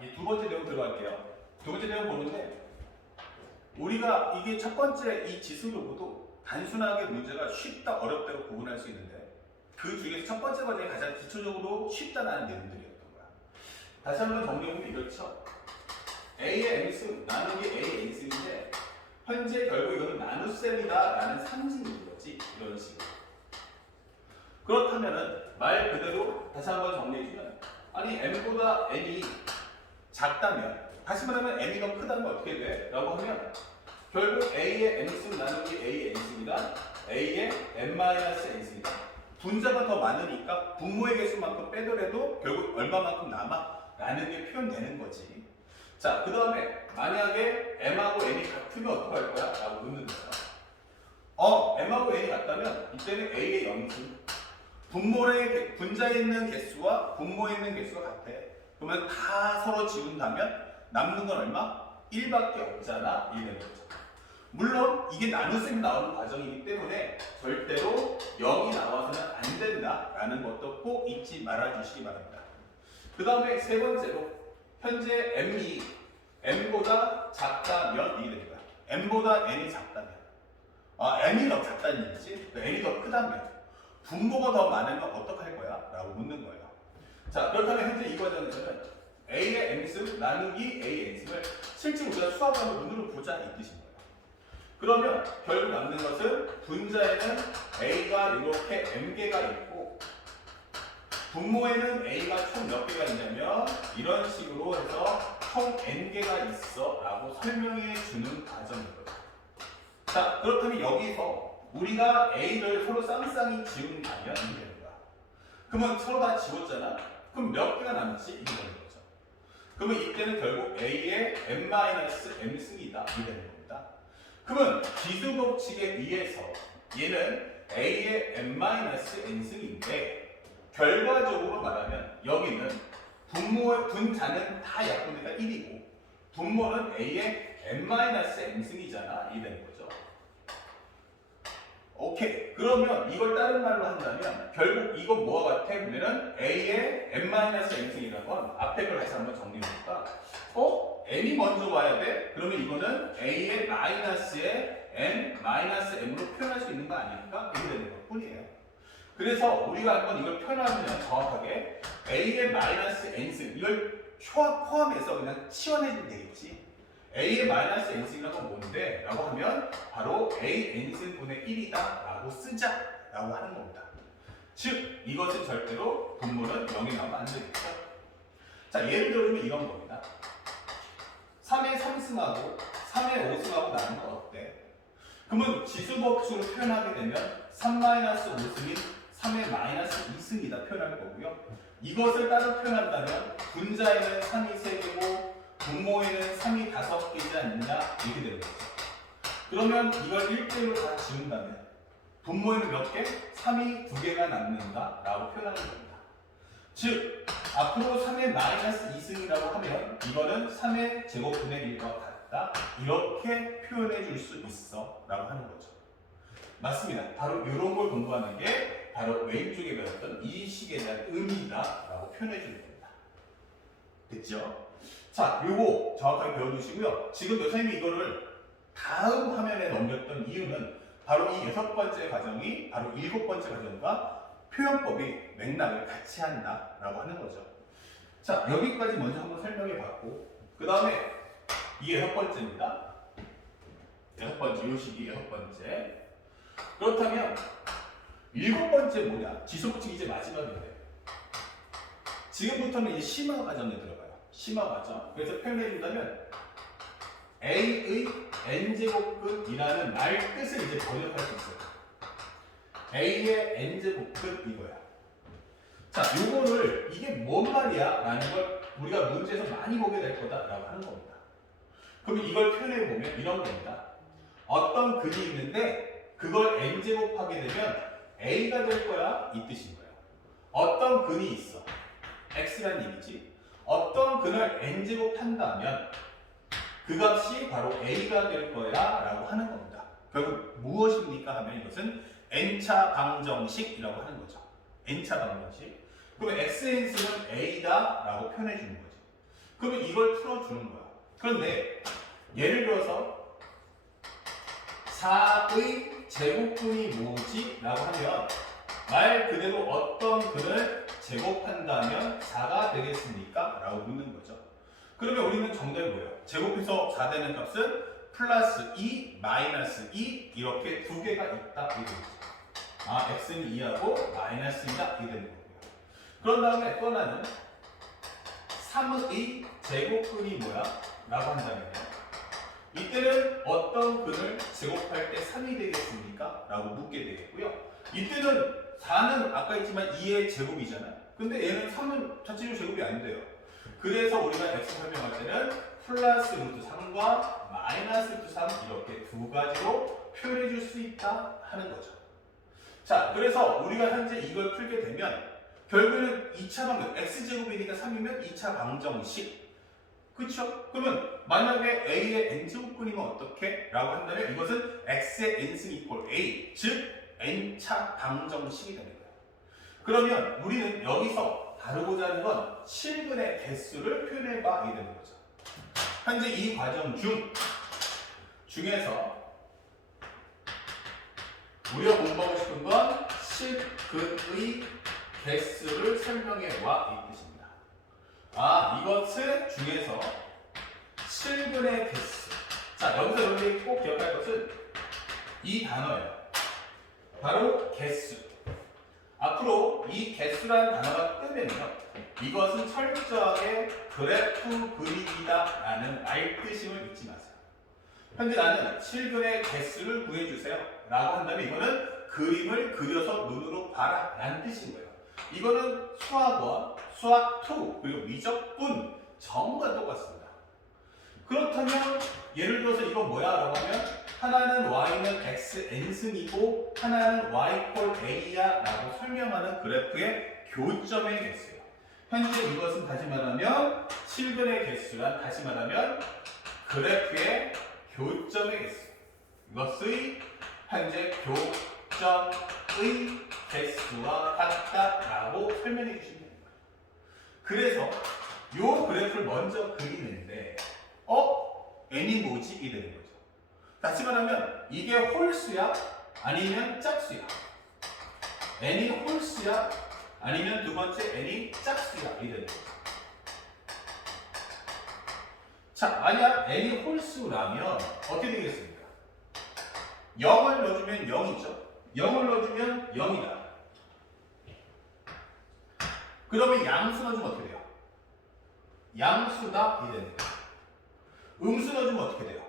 이제 두 번째 내용 들어갈게요. 두 번째 내용 보는데 우리가 이게 첫 번째 이 지수를 보도 단순하게 문제가 쉽다 어렵다고 구분할 수 있는데 그 중에서 첫 번째 과정이 가장 기초적으로 쉽다라는 내용들이었던 거야. 다시 한번 정리해보면 이렇죠. A의 n수 나누기 A의 n수인데 현재 결국 이거는 나눗셈이다라는 상징인 거지. 이런 식으로. 그렇다면은 말 그대로 다시 한번 정리해주면 아니 m보다 n이 작다면 다시 말하면 n이 더 크다는 건 어떻게 돼? 라고 하면 결국 a의 n수 나누기 a의 n수입니다. a의 n-n수입니다. 분자가 더 많으니까 분모의 개수만큼 빼더라도 결국 얼마만큼 남아? 라는 게 표현되는 거지. 자, 그 다음에 만약에 m하고 n이 같으면 어떡할 거야? 라고 묻는 거야. m하고 n이 같다면 이때는 a의 영수 분모의 분자에 있는 개수와 분모에 있는 개수가 같아. 그러면 다 서로 지운다면 남는 건 얼마? 1밖에 없잖아. 이 되는 거죠. 물론 이게 나눗셈이 나오는 과정이기 때문에 절대로 0이 나와서는 안 된다라는 것도 꼭 잊지 말아주시기 바랍니다. 그 다음에 세 번째로 현재 m이 n보다 작다면 이 됩니다. n보다 n이 작다면 n이 더 작다는 얘기지. n이 더 크다면 분모가 더 많으면 어떡할 거야? 라고 묻는 거예요. 자, 그렇다면 현재 이 과정에서는 a의 n수 나누기 a의 n수를 실제 우리가 수학으로 눈으로 보자 이 뜻인 거예요. 그러면 결국 남는 것은 분자에는 a가 이렇게 m개가 있고 분모에는 a가 총 몇 개가 있냐면 이런 식으로 해서 총 n개가 있어 라고 설명해 주는 과정인 거예요. 자, 그렇다면 여기서 우리가 a를 서로 쌍쌍이 지운다면 이게 되는 거야. 그러면 서로 다 지웠잖아? 그럼 몇 개가 남지? 이게 되는 거죠. 그러면 이때는 결국 a의 n-m승이다. 이게 되는 겁니다. 그러면 기수 법칙에 의해서 얘는 a의 n-n승인데 결과적으로 말하면 여기는 분자는 다 약분되니까 1이고 분모는 a의 n-n승이잖아. 이게 되는 거죠. 오케이. 그러면 이걸 다른 말로 한다면 결국 이건 뭐와 같아? 보면은 a의 n-n승이라는 건 앞에 걸 다시 한번 정리해볼까? n이 먼저 와야 돼? 그러면 이거는 a의 마이너스에 n-m으로 표현할 수 있는 거 아닐까? 이렇게 되는 것 뿐이에요. 그래서 우리가 한번 이걸 표현하면 정확하게 a의 마이너스 n승 이걸 포함해서 그냥 치워내면 되겠지. a의 마이너스 n승이라는 건 뭔데? 라고 하면 바로 a n승분의 1이다 라고 쓰자 라고 하는 겁니다. 즉 이것은 절대로 분모는 0이 나오면 안 되겠죠. 자, 예를 들면 이런 겁니다. 3의 3승하고 3의 5승하고 나누는 건 어때? 그러면 지수법칙으로 표현하게 되면 3-5승인 3의 마이너스 2승이다 표현할 거고요. 이것을 따로 표현한다면 분자에는 3이 3개고 분모에는 3이 5개지 않느냐 이렇게 되는 거죠. 그러면 이걸 1대1로 다 지운다면 분모에는 몇 개? 3이 2개가 남는다 라고 표현하는 겁니다. 즉 앞으로 3의 마이너스 2승이라고 하면 이거는 3의 제곱분의 1과 같다 이렇게 표현해 줄 수 있어 라고 하는 거죠. 맞습니다. 바로 이런 걸 공부하는 게 바로 왼쪽에 배웠던 이 식에 대한 의미다 라고 표현해 주는 겁니다. 됐죠? 자, 요거 정확하게 배워두시고요. 지금 선생님이 이거를 다음 화면에 넘겼던 이유는 바로 이 6번째 과정이 바로 7번째 과정과 표현법이 맥락을 같이 한다라고 하는 거죠. 자, 여기까지 먼저 한번 설명해 봤고 그 다음에 이게 6번째입니다. 6번째, 요 식이 6번째. 그렇다면 7번째 뭐냐? 지수법칙 이제 마지막인데 지금부터는 이제 심화 과정에 들어가요. 심화 과정. 그래서 표현해준다면 a의 n제곱끝이라는 말 뜻을 이제 번역할 수 있어요. a의 n제곱끝 이거야. 자, 요거를 이게 뭔 말이야? 라는 걸 우리가 문제에서 많이 보게 될 거다라고 하는 겁니다. 그럼 이걸 표현해보면 이런 겁니다. 어떤 근이 있는데 그걸 n제곱하게 되면 a가 될 거야 이 뜻인 거예요. 어떤 근이 있어. x라는 얘기지. 어떤 근을 n제곱 한다면 그 값이 바로 a가 될 거야 라고 하는 겁니다. 결국 무엇입니까 하면 이것은 n차 방정식이라고 하는 거죠. n차 방정식. 그러면 x의 인수는 a다 라고 표현해 주는 거죠. 그러면 이걸 풀어주는 거야. 그런데 예를 들어서 4의 제곱분이 뭐지? 라고 하면 말 그대로 어떤 근을 제곱한다면 4가 되겠습니까? 라고 묻는 거죠. 그러면 우리는 정답이 뭐예요? 제곱해서 4 되는 값은 플러스 2, 마이너스 2 이렇게 두 개가 있다. 이게 되죠. 아, x는 2하고 마이너스 2다. 이게 되는 거고요. 그런 다음에 또 하나는 3의 제곱근이 뭐야? 라고 한다면요. 이때는 어떤 근을 제곱할 때 3이 되겠습니까? 라고 묻게 되겠고요. 이때는 4는 아까 했지만 2의 제곱이잖아요. 근데 얘는 3은 자체적으로 제곱이 안 돼요. 그래서 우리가 x 설명할 때는 플러스 루트 3과 마이너스 루트 3 이렇게 두 가지로 표현해 줄 수 있다 하는 거죠. 자, 그래서 우리가 현재 이걸 풀게 되면 결국에는 2차 방정, x제곱이니까 3이면 2차 방정식. 그쵸? 그러면 만약에 a의 n제곱근이면 어떻게? 라고 한다면 이것은 x의 n승 이꼴 a, 즉 n차 방정식이 되는 거예요. 그러면 우리는 여기서 다루고자 하는 건 실근의 개수를 표현해봐 이 되는 거죠. 현재 이 과정 중에서 우리가 공부하고 싶은 건 실근의 개수를 설명해 와 이 뜻입니다. 아, 이것을 중에서 실근의 개수. 자, 여기서 여러분이 꼭 기억할 것은 이 단어예요. 바로 개수. 앞으로 이 개수라는 단어가 뜨면요, 이것은 철저하게 그래프 그리기다 라는 말뜻임을 잊지 마세요. 현재 나는 실근의 개수를 구해주세요 라고 한다면 이거는 그림을 그려서 눈으로 봐라 라는 뜻인 거예요. 이거는 수학원, 수학2 그리고 미적분 전부 다 똑같습니다. 그렇다면 예를 들어서 이건 뭐야? 라고 하면 하나는 y는 x n승이고 하나는 y 꼴 a야 라고 설명하는 그래프의 교점의 개수예요. 현재 이것은 다시 말하면 실근의 개수란 다시 말하면 그래프의 교점의 개수. 이것의 현재 교점의 개수와 같다라고 설명해 주시면 됩니다. 그래서 이 그래프를 먼저 그리는데 n이 뭐지? 이 되는 거죠. 다시 말하면 이게 홀수야? 아니면 짝수야? n이 홀수야? 아니면 두 번째 n이 짝수야? 이 되는 거죠. 자, 만약 n이 홀수라면 어떻게 되겠습니까? 0을 넣어주면 0이죠. 0을 넣어주면 0이다. 그러면 양수 넣어주면 어떻게 돼요? 양수다. 이 되는 거죠. 음수 넣어주면 어떻게 돼요?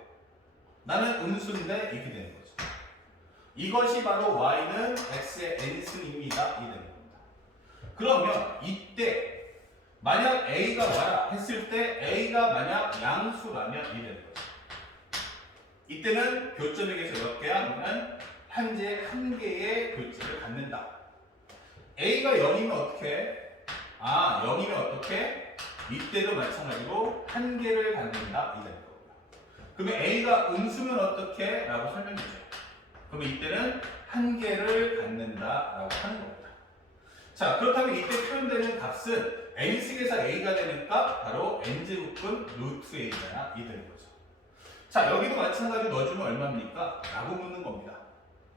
나는 음수인데 이렇게 되는 거죠. 이것이 바로 y는 x의 n승입니다. 이 되는 겁니다. 그러면 이때 만약 a가 와라 했을 때 a가 만약 양수라면 이 되는 거죠. 이때는 교점에게서 몇 개야? 그러면 현재 한 개의 교점을 갖는다. a가 0이면 어떻게? 아, 0이면 어떻게? 이때도 마찬가지로 한 개를 갖는다. 이 되는 거고요. 그러면 a가 음수면 어떻게? 라고 설명해줘요. 그러면 이때는 한 개를 갖는다. 라고 하는 겁니다. 자, 그렇다면 이때 표현되는 값은 n승에서 a가 되는 값 바로 n제곱분 루트 a잖아. 이 되는 거죠. 자, 여기도 마찬가지로 넣어주면 얼마입니까? 라고 묻는 겁니다.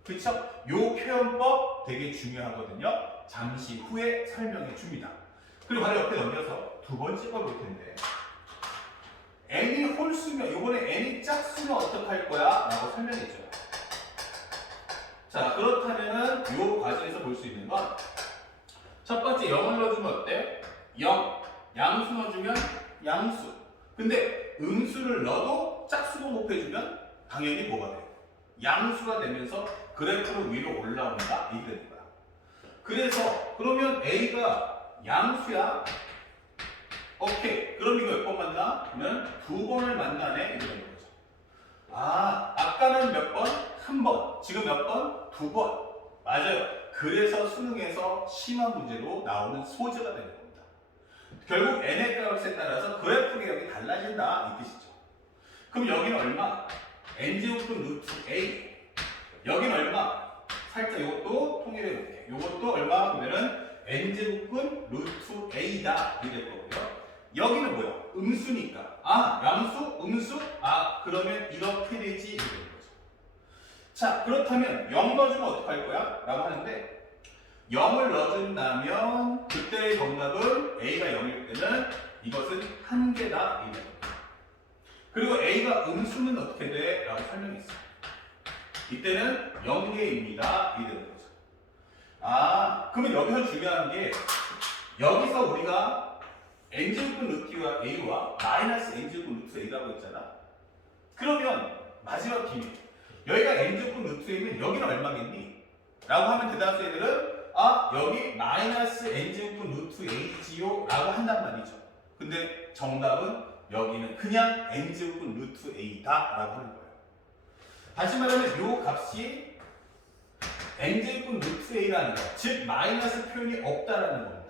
그쵸? 요 표현법 되게 중요하거든요. 잠시 후에 설명해 줍니다. 그리고 바로 옆에 넘겨서 두 번째 걸 볼 텐데 n이 홀수면 이번에 n이 짝수면 어떡할 거야? 라고 설명해 줘요. 자, 그렇다면은 요 과정에서 볼 수 있는 건 첫 번째 0을 넣어주면 어때? 0. 양수 넣어주면 양수. 근데 음수를 넣어도 짝수로 곱해주면 당연히 뭐가 돼요? 양수가 되면서 그래프로 위로 올라온다. 이게 되는 거야. 그래서 그러면 a가 양수야. 오케이. 그럼 이거 몇 번 만나? 그러면 두 번을 만나네. 이게 되는 거죠. 아, 아까는 몇 번? 한 번. 지금 몇 번? 두 번. 맞아요. 그래서 수능에서 심화 문제로 나오는 소재가 되는 겁니다. 결국 n의 값에 따라서 그래프 개혁이 달라진다. 이 뜻이죠. 그럼 여기는 얼마? n제곱분 루트 a. 여기는 얼마? 살짝 이것도 통일해 볼게요. 이것도 얼마? 그러면은 n제곱분 루트 a다. 이렇게 될 거고요. 여기는 뭐야? 음수니까. 아, 양수, 음수? 아, 그러면 이렇게 되지. 이렇게 되는 거죠. 자, 그렇다면 0 넣어주면 어떡할 거야? 라고 하는데 0을 넣어준다면 그때의 정답은 A가 0일 때는 이것은 한 개다. 이렇게 됩니다. 그리고 A가 음수는 어떻게 돼? 라고 설명했어요. 이때는 0개입니다. 이 되는 거죠. 아, 그러면 여기서 중요한 게 여기서 우리가 n제곱분 루트 a와 마이너스 n제곱분 루트 a라고 했잖아. 그러면 마지막 비밀. 여기가 n제곱분 루트 a면 여기는 얼마겠니? 라고 하면 대답자들은 아, 여기 마이너스 n제곱분 루트 a지요? 라고 한단 말이죠. 근데 정답은 여기는 그냥 n제곱분 루트 a다 라고 하는 거예요. 다시 말하면 이 값이 n제곱분 루트 a라는 거, 즉 마이너스 표현이 없다라는 겁니다.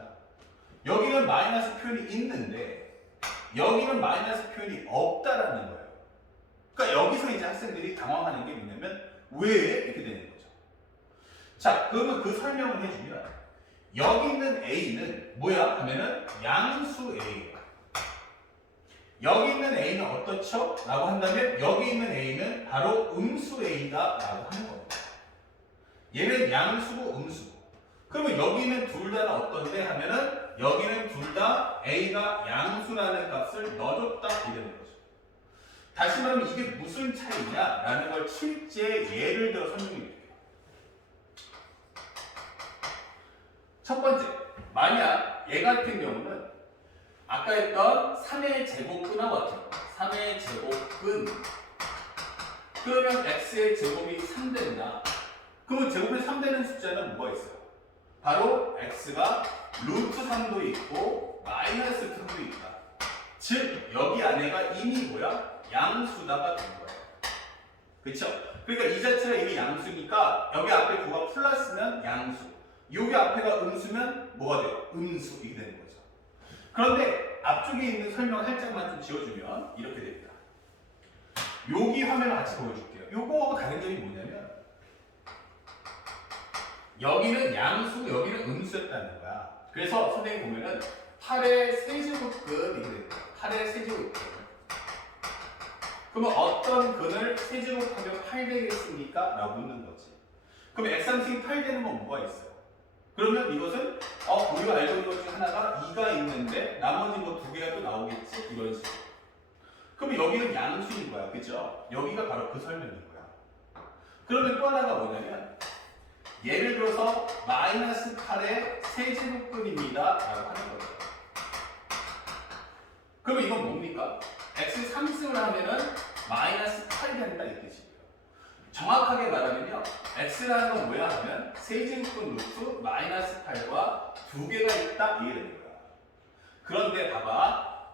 여기는 마이너스 표현이 있는데 여기는 마이너스 표현이 없다라는 거예요. 그러니까 여기서 이제 학생들이 당황하는 게 뭐냐면 왜 이렇게 되는 거죠. 자, 그러면 그 설명을 해주면 여기 있는 a는 뭐야 하면은 양수 a예요. 여기 있는 a는 어떻죠? 라고 한다면 여기 있는 a는 바로 음수 a다 라고 하는 겁니다. 얘는 양수고 음수고. 그러면 여기는 둘 다는 어떤데 하면은 여기는 둘 다 a가 양수라는 값을 넣어줬다 이러는 거죠. 다시 말하면 이게 무슨 차이냐라는 걸 실제 예를 들어 설명해 드릴게요. 첫 번째, 만약 얘 같은 경우는 아까 했던 3의 제곱근하고 같아요. 3의 제곱근. 그러면 x의 제곱이 3된다. 그러면 제곱이 3되는 숫자는 뭐가 있어요? 바로 x가 루트 3도 있고 마이너스 2도 있다. 즉 여기 안에가 이미 뭐야? 양수다가 된 거예요. 그렇죠? 그러니까 이 자체가 이미 양수니까 여기 앞에 부가 플러스면 양수, 여기 앞에가 음수면 뭐가 돼요? 음수. 이게 되는 거죠. 그런데 앞쪽에 있는 설명 살짝만 좀 지워주면 이렇게 됩니다. 여기 화면을 같이 보여줄게요. 요거하고 다른 점이 뭐냐면 여기는 양수, 여기는 음수였다는 거야. 그래서 선생님 보면은 8의 세제곱근 이렇게 됩니다. 8의 세제곱근. 그러면 어떤 근을 세제곱하면 8 되겠습니까? 라고 묻는 거지. 그럼 x3승이 8 되는 건 뭐가 있어요? 그러면 이것은 우리가 알고 있는 것 중에 하나가 2가 있는데 나머지 뭐 2개가 또 나오겠지? 이런 식으로. 그럼 여기는 양수인 거야. 그죠? 여기가 바로 그 설명인 거야. 그러면 또 하나가 뭐냐면 예를 들어서 마이너스 8의 세제곱근입니다 라고 하는 거죠. 그러면 이건 뭡니까? x 3승을 하면은 마이너스 8이 된다 이 뜻이고요. 정확하게 말하면요, x라는 건 뭐야 하면 세제곱근 루트 마이너스 8과 2개가 있다 이게 되는 거야. 그런데 봐봐,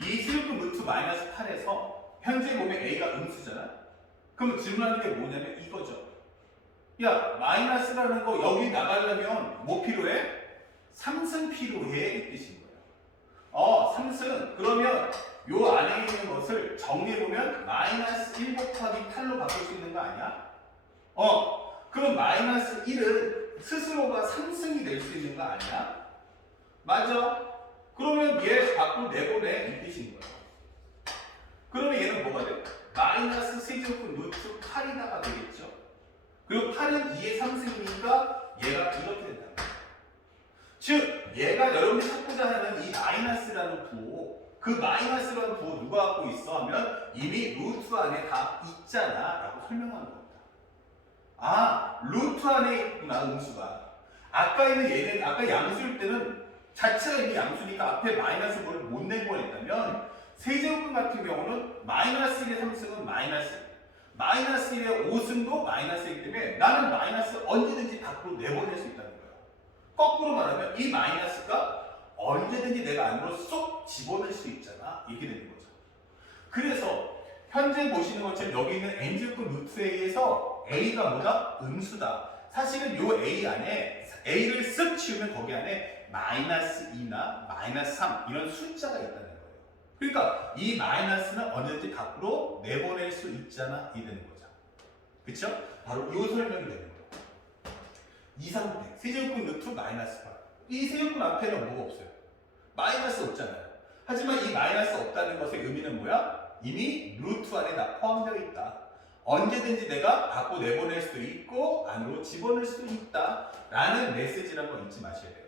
이 세제곱근 루트 마이너스 8에서 현재 보면 a가 음수잖아. 그럼 질문하는 게 뭐냐면 이거죠. 야, 마이너스라는 거 여기 나가려면 뭐 필요해? 3승 필요해 이 뜻인 거예요. 3승. 그러면 요 안에 있는 것을 정리해보면 마이너스 1 곱하기 8로 바꿀 수 있는 거 아니야? 그럼 마이너스 1은 스스로가 3승이 될 수 있는 거 아니야? 맞아? 그러면 얘 밖으로 내보내 이 뜻인 거예요. 그러면 얘는 뭐가 돼? 마이너스 세제곱근 루트 8이다가 되겠죠? 그리고 8은 2의 3승이니까 얘가 이렇게 된다. 즉 얘가 여러분이 찾고자 하는 이 마이너스라는 부호, 그 마이너스라는 부호 누가 갖고 있어 하면 이미 루트 안에 다 있잖아 라고 설명하는 겁니다. 아, 루트 안에 있구나 음수가. 아까 있는 얘는 아까 양수일 때는 자체가 이미 양수니까 앞에 마이너스 뭘 못 낸 거였다면 세제곱근 같은 경우는 마이너스 1의 3승은 마이너스 1의 5승도 마이너스이기 때문에 나는 마이너스 언제든지 밖으로 내보낼 수 있다는 거예요. 거꾸로 말하면 이 마이너스가 언제든지 내가 안으로 쏙 집어넣을 수 있잖아. 이렇게 되는 거죠. 그래서 현재 보시는 것처럼 여기 있는 n제곱 루트 a에서 a가 뭐다? 음수다. 사실은 이 a 안에 a를 쓱 치우면 거기 안에 마이너스 2나 마이너스 3 이런 숫자가 있다는 거예요. 그러니까 이 마이너스는 언제든지 밖으로 내보낼 수 있잖아. 이 되는 거죠. 그쵸? 바로 이 설명이 되는 거예요. 이 상태, 세제곱근 루트 마이너스 8. 이 세제곱근 앞에는 뭐가 없어요? 마이너스 없잖아요. 하지만 이 마이너스 없다는 것의 의미는 뭐야? 이미 루트 안에 다 포함되어 있다. 언제든지 내가 갖고 내보낼 수도 있고 안으로 집어넣을 수도 있다 라는 메시지라는 거 잊지 마셔야 돼요.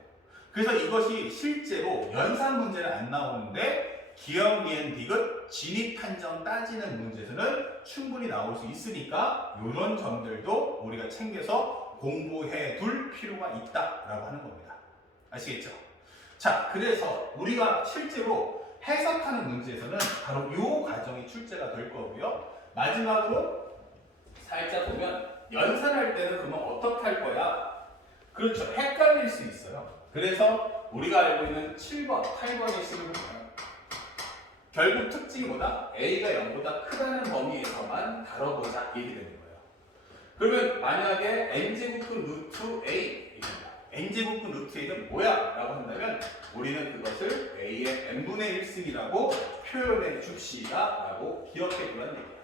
그래서 이것이 실제로 연산 문제는 안 나오는데 기억, 니은, 디귿, 진입 판정 따지는 문제에서는 충분히 나올 수 있으니까 이런 점들도 우리가 챙겨서 공부해 둘 필요가 있다라고 하는 겁니다. 아시겠죠? 자, 그래서 우리가 실제로 해석하는 문제에서는 바로 이 과정이 출제가 될 거고요. 마지막으로 살짝 보면 연산할 때는 그러면 어떻게 할 거야? 그렇죠. 헷갈릴 수 있어요. 그래서 우리가 알고 있는 7번, 8번의 식을 보면 결국 특징이 뭐다? A가 0보다 크다는 범위에서만 다뤄보자 이렇게 되는 거예요. 그러면 만약에 n제곱분 루트 A입니다. n제곱분 루트 A는 뭐야? 라고 한다면 우리는 그것을 A의 n분의 1승이라고 표현해 줍시다 라고 기억해 보라는 얘기예요.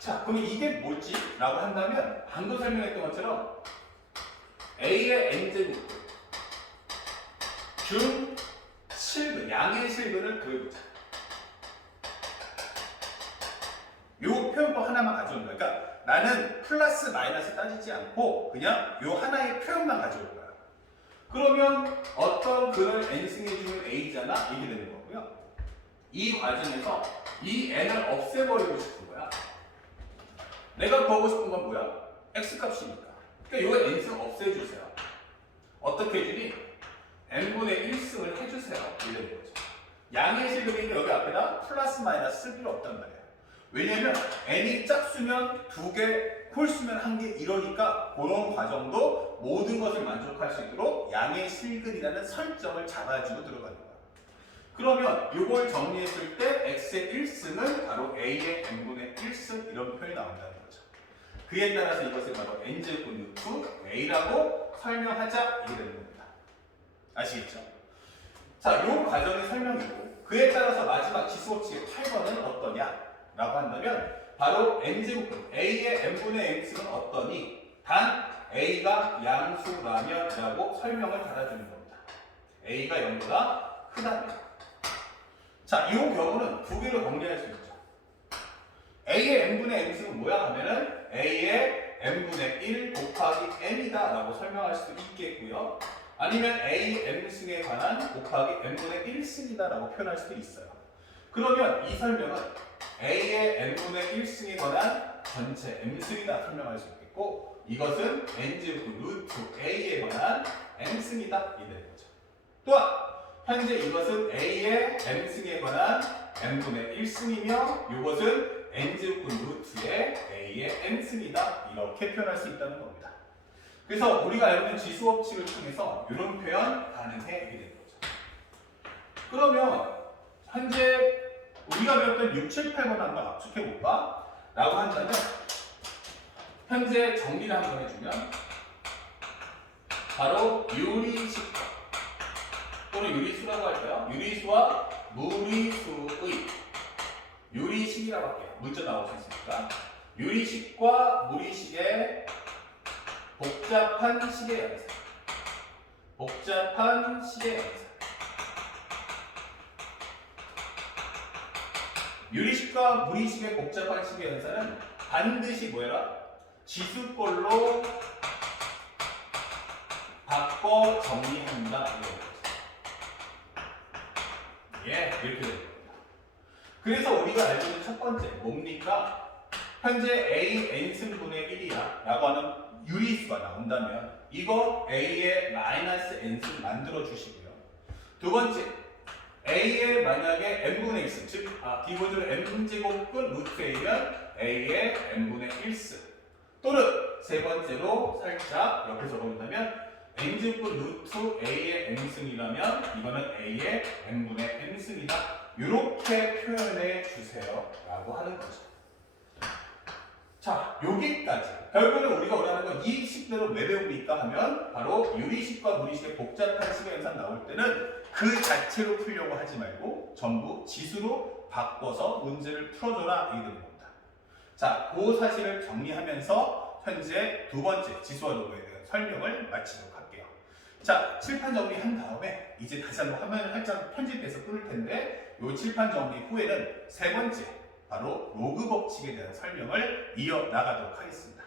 자, 그럼 이게 뭐지? 라고 한다면 방금 설명했던 것처럼 A의 n제곱분 중 실근, 양의 실근을 구해보자. 요 표현법 하나만 가져온 거야. 그러니까 나는 플러스 마이너스 따지지 않고 그냥 요 하나의 표현만 가져올 거야. 그러면 어떤 근을 n승해 주면 a잖아? 이게 되는 거고요. 이 과정에서 이 n을 없애버리고 싶은 거야. 내가 구하고 싶은 건 뭐야? x값이니까. 그러니까 요 n승 없애주세요. 어떻게 해주니? n분의 1승을 해주세요. 이런 거죠. 양의 실근인데 여기 앞에다 플러스 마이너스 쓸 필요 없단 말이에요. 왜냐면 n이 짝수면 2개, 홀수면 1개 이러니까 그런 과정도 모든 것을 만족할 수 있도록 양의 실근이라는 설정을 잡아주고 들어가는 거야. 그러면 이걸 정리했을 때 x의 1승은 바로 a의 n분의 1승 이런 표현이 나온다는 거죠. 그에 따라서 이것을 바로 n제곱분 루트 a라고 설명하자 이게 되는 겁니다. 아시겠죠? 자, 이 과정의 설명이고 그에 따라서 마지막 지수법칙의 8번은 어떠냐? 라고 한다면 바로 n제곱분 a의 n분의 n승은 어떠니? 단 a가 양수라면 라고 설명을 달아주는 겁니다. a가 0보다 크다면. 자, 이 경우는 두 개로 정리할 수 있죠. a의 n분의 n승은 뭐야 하면은 a의 n분의 1 곱하기 n이다 라고 설명할 수도 있겠고요. 아니면 a n승에 관한 곱하기 n분의 1승이다 라고 표현할 수도 있어요. 그러면 이 설명은 a의 n분의 1승에 관한 전체 m승이다 설명할 수 있겠고 이것은 n제곱 루트 a에 관한 m승이다 이 되는 거죠. 또한 현재 이것은 a의 m승에 관한 n분의 1승이며 이것은 n제곱 루트의 a의 m승이다 이렇게 표현할 수 있다는 겁니다. 그래서 우리가 알고 있는 지수법칙을 통해서 이런 표현 가능해 이렇게 되는 거죠. 그러면 현재 우리가 배웠던 6, 7, 8번 한번 압축해볼까? 라고 한다면 현재 정리를 한번 해주면 바로 유리식과 또는 유리수라고 할까요? 유리수와 무리수의 유리식이라고 할게요. 문자 나올 수 있으니까 유리식과 무리식의 복잡한 식의 연산 복잡한 식의 연산 유리식과 무리식의 복잡한 식의 연산은 반드시 뭐야? 지수꼴로 바꿔 정리한다. 예, 이렇게 됩니다. 그래서 우리가 알고 있는 첫 번째 뭡니까? 현재 a n승분의 1이야 라고 하는 유리수가 나온다면 이거 a의 마이너스 n승 만들어 주시고요. 두 번째 a의 만약에 n분의 1승 즉 기본적으로 n제곱분 루트 a면 a의 n분의 1승 또는 세 번째로 살짝 옆에 적어본다면 n제곱분 루트 a의 n승이라면 이거는 a의 n분의 n승이다 이렇게 표현해 주세요 라고 하는 거죠. 자, 여기까지 결국은 우리가 원하는 건 이 식대로 왜 배웁니까 하면 바로 유리식과 무리식의 복잡한 식의 연산 나올 때는 그 자체로 풀려고 하지 말고 전부 지수로 바꿔서 문제를 풀어줘라 이게 되는 겁니다. 자, 그 사실을 정리하면서 현재 두 번째 지수와 로그에 대한 설명을 마치도록 할게요. 자, 칠판 정리한 다음에 이제 다시 한번 화면을 살짝 편집해서 끊을 텐데 이 칠판 정리 후에는 세 번째 바로 로그 법칙에 대한 설명을 이어나가도록 하겠습니다.